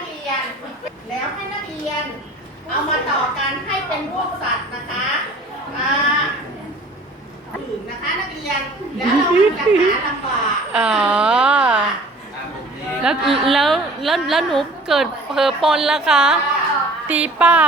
กเรียนแล้วให้นักเรียน เอามาต่อกันให้เป็นพวกสัตว์นะคะอ่าอื่นนะคะนัก เรียนแล้วเราจะหาลำบากอ๋อ แล้วแล้วแล้วแล้วหนูเกิดเผลอปนละคะ ตีเปล่า